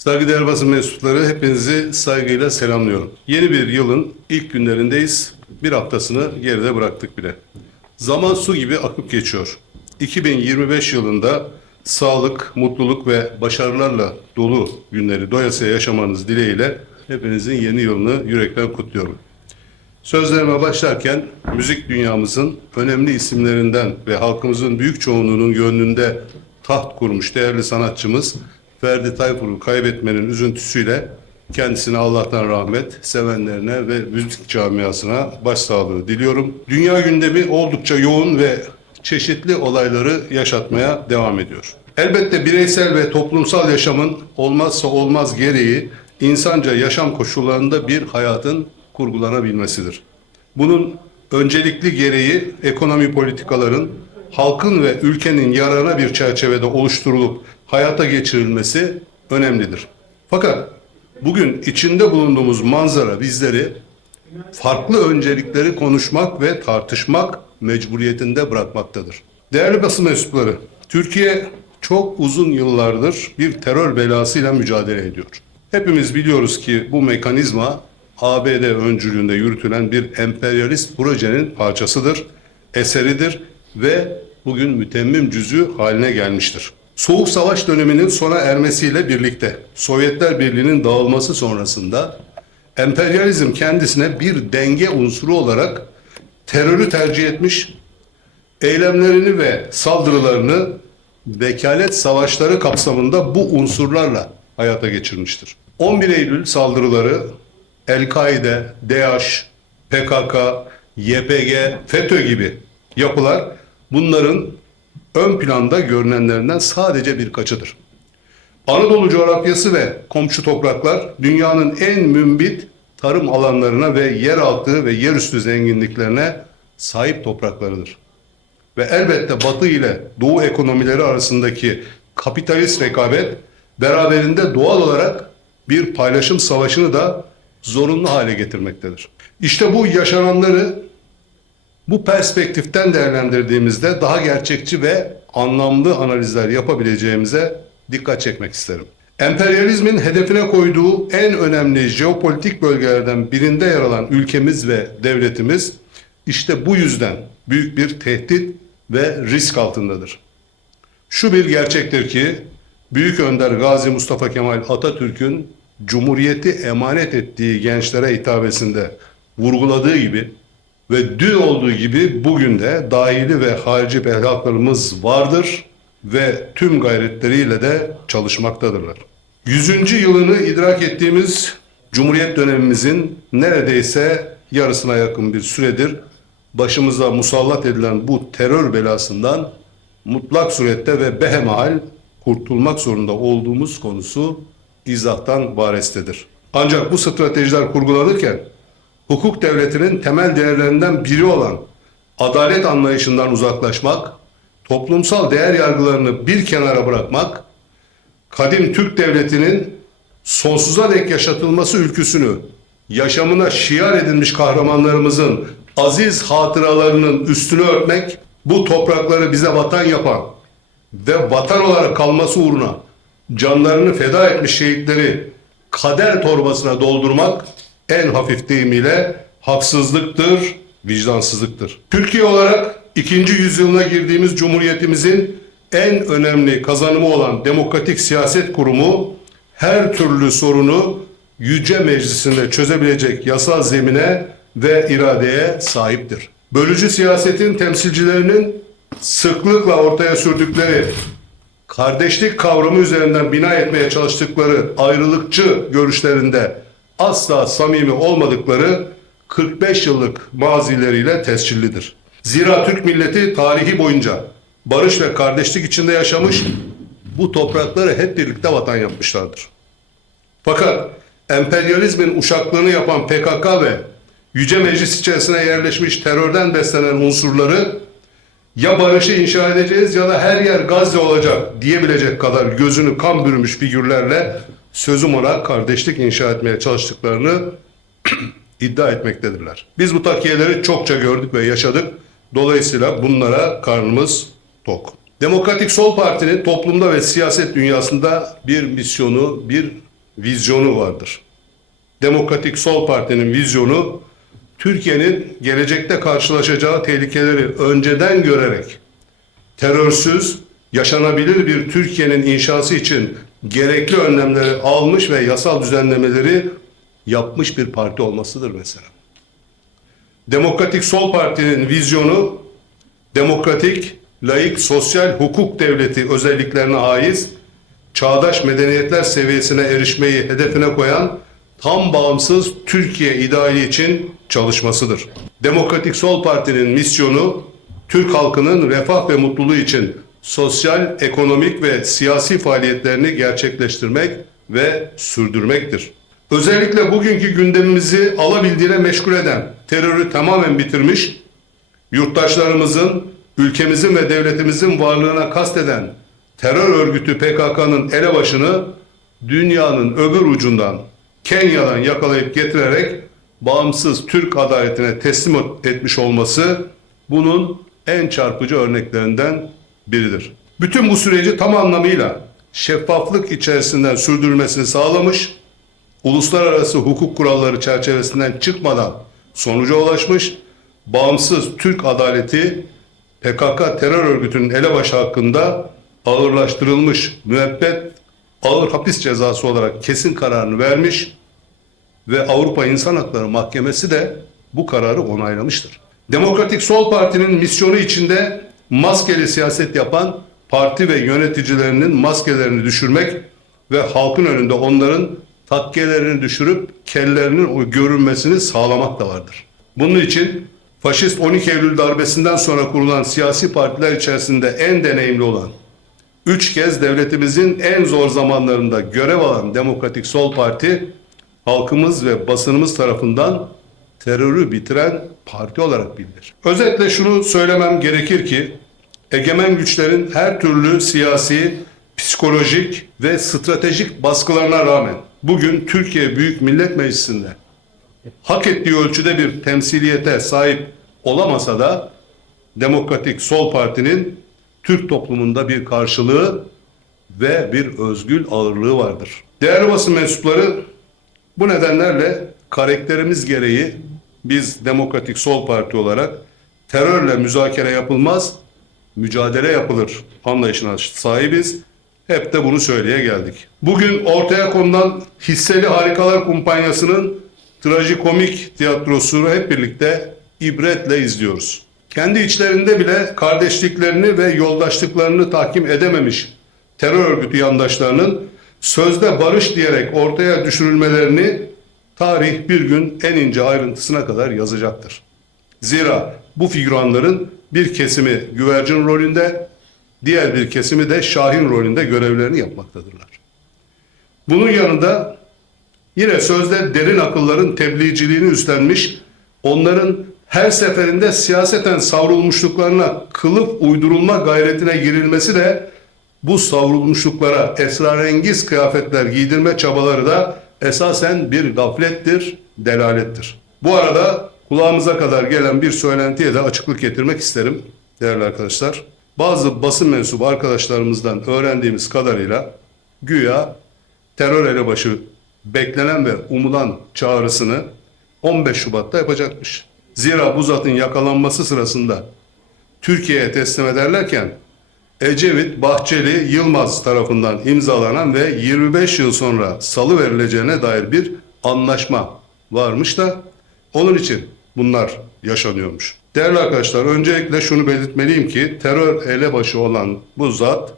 Saygıdeğer basın mensupları hepinizi saygıyla selamlıyorum. Yeni bir yılın ilk günlerindeyiz. Bir haftasını geride bıraktık bile. Zaman su gibi akıp geçiyor. 2025 yılında sağlık, mutluluk ve başarılarla dolu günleri doyasıya yaşamanız dileğiyle hepinizin yeni yılını yürekten kutluyorum. Sözlerime başlarken müzik dünyamızın önemli isimlerinden ve halkımızın büyük çoğunluğunun gönlünde taht kurmuş değerli sanatçımız Ferdi Tayfur'u kaybetmenin üzüntüsüyle kendisine Allah'tan rahmet, sevenlerine ve müzik camiasına başsağlığı diliyorum. Dünya gündemi oldukça yoğun ve çeşitli olayları yaşatmaya devam ediyor. Elbette bireysel ve toplumsal yaşamın olmazsa olmaz gereği insanca yaşam koşullarında bir hayatın kurgulanabilmesidir. Bunun öncelikli gereği ekonomi politikaların halkın ve ülkenin yararına bir çerçevede oluşturulup hayata geçirilmesi önemlidir. Fakat bugün içinde bulunduğumuz manzara bizleri farklı öncelikleri konuşmak ve tartışmak mecburiyetinde bırakmaktadır. Değerli basın mensupları, Türkiye çok uzun yıllardır bir terör belasıyla mücadele ediyor. Hepimiz biliyoruz ki bu mekanizma ABD öncülüğünde yürütülen bir emperyalist projenin parçasıdır, eseridir ve bugün mütemmim cüzü haline gelmiştir. Soğuk Savaş döneminin sona ermesiyle birlikte Sovyetler Birliği'nin dağılması sonrasında emperyalizm kendisine bir denge unsuru olarak terörü tercih etmiş, eylemlerini ve saldırılarını vekalet savaşları kapsamında bu unsurlarla hayata geçirmiştir. 11 Eylül saldırıları El-Kaide, DAEŞ, PKK, YPG, FETÖ gibi yapılar bunların ön planda görünenlerinden sadece birkaçıdır. Anadolu coğrafyası ve komşu topraklar dünyanın en mümbit tarım alanlarına ve yeraltı ve yerüstü zenginliklerine sahip topraklarıdır. Ve elbette Batı ile Doğu ekonomileri arasındaki kapitalist rekabet beraberinde doğal olarak bir paylaşım savaşını da zorunlu hale getirmektedir. İşte bu yaşananları bu perspektiften değerlendirdiğimizde daha gerçekçi ve anlamlı analizler yapabileceğimize dikkat çekmek isterim. Emperyalizmin hedefine koyduğu en önemli jeopolitik bölgelerden birinde yer alan ülkemiz ve devletimiz işte bu yüzden büyük bir tehdit ve risk altındadır. Şu bir gerçektir ki Büyük Önder Gazi Mustafa Kemal Atatürk'ün Cumhuriyeti emanet ettiği gençlere hitabesinde vurguladığı gibi ve dün olduğu gibi bugün de dahili ve harici pehlaklarımız vardır ve tüm gayretleriyle de çalışmaktadırlar. Yüzüncü yılını idrak ettiğimiz Cumhuriyet dönemimizin neredeyse yarısına yakın bir süredir başımıza musallat edilen bu terör belasından mutlak surette ve behemahal kurtulmak zorunda olduğumuz konusu izahtan varestedir. Ancak bu stratejiler kurgulanırken hukuk devletinin temel değerlerinden biri olan adalet anlayışından uzaklaşmak, toplumsal değer yargılarını bir kenara bırakmak, kadim Türk devletinin sonsuza dek yaşatılması ülküsünü yaşamına şiar edilmiş kahramanlarımızın aziz hatıralarının üstünü örtmek, bu toprakları bize vatan yapan ve vatan olarak kalması uğruna canlarını feda etmiş şehitleri kader torbasına doldurmak en hafif deyimiyle haksızlıktır, vicdansızlıktır. Türkiye olarak ikinci yüzyılına girdiğimiz cumhuriyetimizin en önemli kazanımı olan demokratik siyaset kurumu her türlü sorunu yüce meclisinde çözebilecek yasal zemine ve iradeye sahiptir. Bölücü siyasetin temsilcilerinin sıklıkla ortaya sürdükleri kardeşlik kavramı üzerinden bina etmeye çalıştıkları ayrılıkçı görüşlerinde asla samimi olmadıkları 45 yıllık mazileriyle tescillidir. Zira Türk milleti tarihi boyunca barış ve kardeşlik içinde yaşamış, bu toprakları hep birlikte vatan yapmışlardır. Fakat emperyalizmin uşaklığını yapan PKK ve Yüce Meclis içerisine yerleşmiş terörden beslenen unsurları ya barışı inşa edeceğiz ya da her yer Gazze olacak diyebilecek kadar gözünü kan bürümüş figürlerle sözüm ona kardeşlik inşa etmeye çalıştıklarını iddia etmektedirler. Biz bu takiyeleri çokça gördük ve yaşadık. Dolayısıyla bunlara karnımız tok. Demokratik Sol Parti'nin toplumda ve siyaset dünyasında bir misyonu, bir vizyonu vardır. Demokratik Sol Parti'nin vizyonu Türkiye'nin gelecekte karşılaşacağı tehlikeleri önceden görerek terörsüz, yaşanabilir bir Türkiye'nin inşası için gerekli önlemleri almış ve yasal düzenlemeleri yapmış bir parti olmasıdır mesela. Demokratik Sol Parti'nin vizyonu demokratik, laik, sosyal hukuk devleti özelliklerine haiz, çağdaş medeniyetler seviyesine erişmeyi hedefine koyan tam bağımsız Türkiye ideali için çalışmasıdır. Demokratik Sol Parti'nin misyonu Türk halkının refah ve mutluluğu için sosyal, ekonomik ve siyasi faaliyetlerini gerçekleştirmek ve sürdürmektir. Özellikle bugünkü gündemimizi alabildiğine meşgul eden terörü tamamen bitirmiş, yurttaşlarımızın, ülkemizin ve devletimizin varlığına kasteden terör örgütü PKK'nın elebaşını dünyanın öbür ucundan Kenya'dan yakalayıp getirerek bağımsız Türk adaletine teslim etmiş olması bunun en çarpıcı örneklerinden biridir. Bütün bu süreci tam anlamıyla şeffaflık içerisinden sürdürülmesini sağlamış, uluslararası hukuk kuralları çerçevesinden çıkmadan sonuca ulaşmış, bağımsız Türk adaleti PKK terör örgütünün elebaşı hakkında ağırlaştırılmış müebbet ağır hapis cezası olarak kesin kararını vermiş ve Avrupa İnsan Hakları Mahkemesi de bu kararı onaylamıştır. Demokratik Sol Parti'nin misyonu içinde maskeli siyaset yapan parti ve yöneticilerinin maskelerini düşürmek ve halkın önünde onların takkelerini düşürüp kellerinin görünmesini sağlamak da vardır. Bunun için faşist 12 Eylül darbesinden sonra kurulan siyasi partiler içerisinde en deneyimli olan, üç kez devletimizin en zor zamanlarında görev alan Demokratik Sol Parti, halkımız ve basınımız tarafından terörü bitiren parti olarak bilinir. Özetle şunu söylemem gerekir ki, egemen güçlerin her türlü siyasi, psikolojik ve stratejik baskılarına rağmen bugün Türkiye Büyük Millet Meclisi'nde hak ettiği ölçüde bir temsiliyete sahip olamasa da Demokratik Sol Parti'nin Türk toplumunda bir karşılığı ve bir özgül ağırlığı vardır. Değerli basın mensupları bu nedenlerle karakterimiz gereği biz Demokratik Sol Parti olarak terörle müzakere yapılmaz, mücadele yapılır anlayışına sahibiz. Hep de bunu söyleye geldik. Bugün ortaya konulan hisseli harikalar kumpanyasının trajikomik tiyatrosunu hep birlikte ibretle izliyoruz. Kendi içlerinde bile kardeşliklerini ve yoldaşlıklarını tahkim edememiş terör örgütü yandaşlarının sözde barış diyerek ortaya düşürülmelerini tarih bir gün en ince ayrıntısına kadar yazacaktır. Zira bu figüranların bir kesimi güvercin rolünde, diğer bir kesimi de şahin rolünde görevlerini yapmaktadırlar. Bunun yanında yine sözde derin akılların tebliğciliğini üstlenmiş, onların her seferinde siyaseten savrulmuşluklarına kılıf uydurulma gayretine girilmesi de bu savrulmuşluklara esrarengiz kıyafetler giydirme çabaları da esasen bir gaflettir, delalettir. Bu arada kulağımıza kadar gelen bir söylentiye de açıklık getirmek isterim değerli arkadaşlar. Bazı basın mensubu arkadaşlarımızdan öğrendiğimiz kadarıyla güya terör elebaşı beklenen ve umulan çağrısını 15 Şubat'ta yapacakmış. Zira bu zatın yakalanması sırasında Türkiye'ye teslim ederlerken Ecevit, Bahçeli, Yılmaz tarafından imzalanan ve 25 yıl sonra salı verileceğine dair bir anlaşma varmış da onun için bunlar yaşanıyormuş. Değerli arkadaşlar öncelikle şunu belirtmeliyim ki terör elebaşı olan bu zat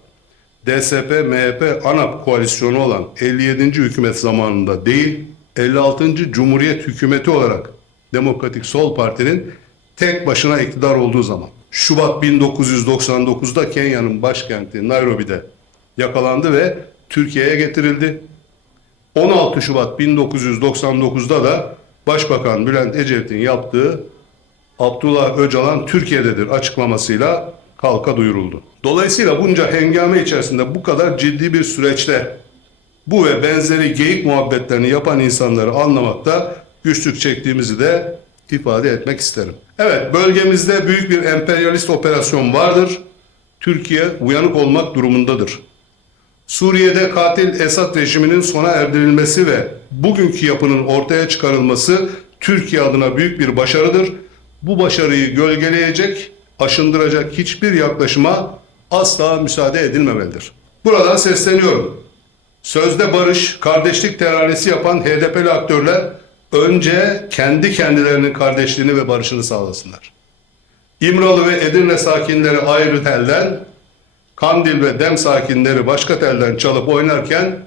DSP, MHP, ANAP koalisyonu olan 57. hükümet zamanında değil 56. Cumhuriyet hükümeti olarak Demokratik Sol Parti'nin tek başına iktidar olduğu zaman Şubat 1999'da Kenya'nın başkenti Nairobi'de yakalandı ve Türkiye'ye getirildi. 16 Şubat 1999'da da Başbakan Bülent Ecevit'in yaptığı Abdullah Öcalan Türkiye'dedir açıklamasıyla halka duyuruldu. Dolayısıyla bunca hengame içerisinde bu kadar ciddi bir süreçte bu ve benzeri geyik muhabbetlerini yapan insanları anlamakta güçlük çektiğimizi de ifade etmek isterim. Evet, bölgemizde büyük bir emperyalist operasyon vardır. Türkiye uyanık olmak durumundadır. Suriye'de katil Esad rejiminin sona erdirilmesi ve bugünkü yapının ortaya çıkarılması Türkiye adına büyük bir başarıdır. Bu başarıyı gölgeleyecek, aşındıracak hiçbir yaklaşıma asla müsaade edilmemelidir. Buradan sesleniyorum. Sözde barış, kardeşlik teranesi yapan HDP'li aktörler önce kendi kendilerinin kardeşliğini ve barışını sağlasınlar. İmralı ve Edirne sakinleri ayrı telden, Kandil ve Dem sakinleri başka telden çalıp oynarken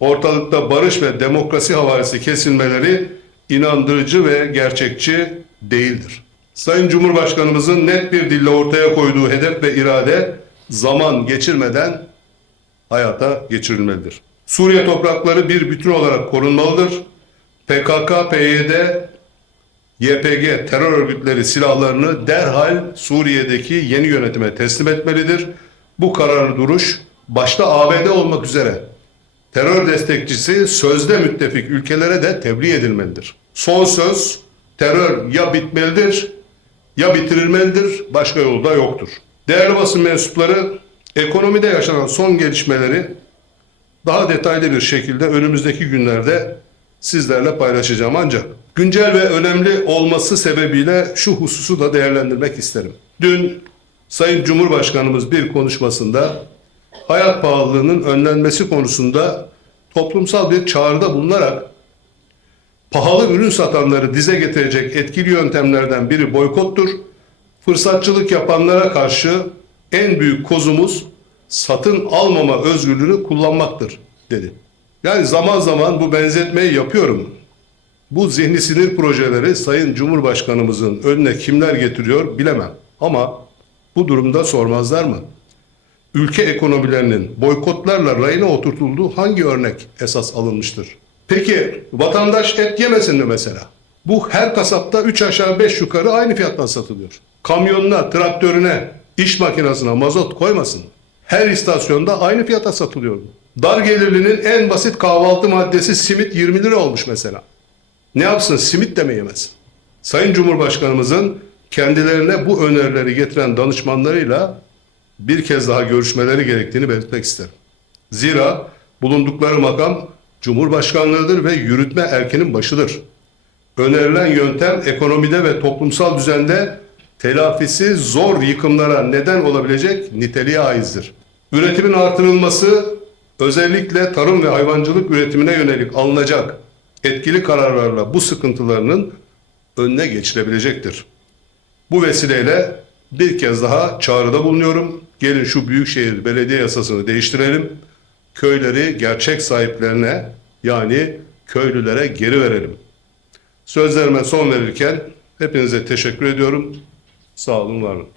ortalıkta barış ve demokrasi havarisi kesilmeleri inandırıcı ve gerçekçi değildir. Sayın Cumhurbaşkanımızın net bir dille ortaya koyduğu hedef ve irade zaman geçirmeden hayata geçirilmelidir. Suriye toprakları bir bütün olarak korunmalıdır. PKK, PYD, YPG terör örgütleri silahlarını derhal Suriye'deki yeni yönetime teslim etmelidir. Bu kararlı duruş başta ABD olmak üzere terör destekçisi sözde müttefik ülkelere de tebliğ edilmelidir. Son söz terör ya bitmelidir ya bitirilmelidir başka yolu da yoktur. Değerli basın mensupları ekonomide yaşanan son gelişmeleri daha detaylı bir şekilde önümüzdeki günlerde sizlerle paylaşacağım ancak güncel ve önemli olması sebebiyle şu hususu da değerlendirmek isterim. Dün Sayın Cumhurbaşkanımız bir konuşmasında hayat pahalılığının önlenmesi konusunda toplumsal bir çağrıda bulunarak pahalı ürün satanları dize getirecek etkili yöntemlerden biri boykottur. Fırsatçılık yapanlara karşı en büyük kozumuz satın almama özgürlüğünü kullanmaktır dedi. Yani zaman zaman bu benzetmeyi yapıyorum. Bu zihni sinir projeleri Sayın Cumhurbaşkanımızın önüne kimler getiriyor bilemem. Ama bu durumda sormazlar mı? Ülke ekonomilerinin boykotlarla rayına oturtulduğu hangi örnek esas alınmıştır? Peki vatandaş et yemesin mi mesela? Bu her kasapta 3 aşağı 5 yukarı aynı fiyattan satılıyor. Kamyonuna, traktörüne, iş makinesine mazot koymasın. Her istasyonda aynı fiyata satılıyor. Dar gelirlinin en basit kahvaltı maddesi simit 20 lira olmuş mesela. Ne yapsın simit de mi yemesin? Sayın Cumhurbaşkanımızın kendilerine bu önerileri getiren danışmanlarıyla bir kez daha görüşmeleri gerektiğini belirtmek isterim. Zira bulundukları makam Cumhurbaşkanlığıdır ve yürütme erkenin başıdır. Önerilen yöntem ekonomide ve toplumsal düzende telafisi zor yıkımlara neden olabilecek niteliğe aizdir. Üretimin artırılması özellikle tarım ve hayvancılık üretimine yönelik alınacak etkili kararlarla bu sıkıntılarının önüne geçilebilecektir. Bu vesileyle bir kez daha çağrıda bulunuyorum. Gelin şu Büyükşehir Belediye Yasasını değiştirelim. Köyleri gerçek sahiplerine yani köylülere geri verelim. Sözlerime son verirken hepinize teşekkür ediyorum. Sağ olun, var olun.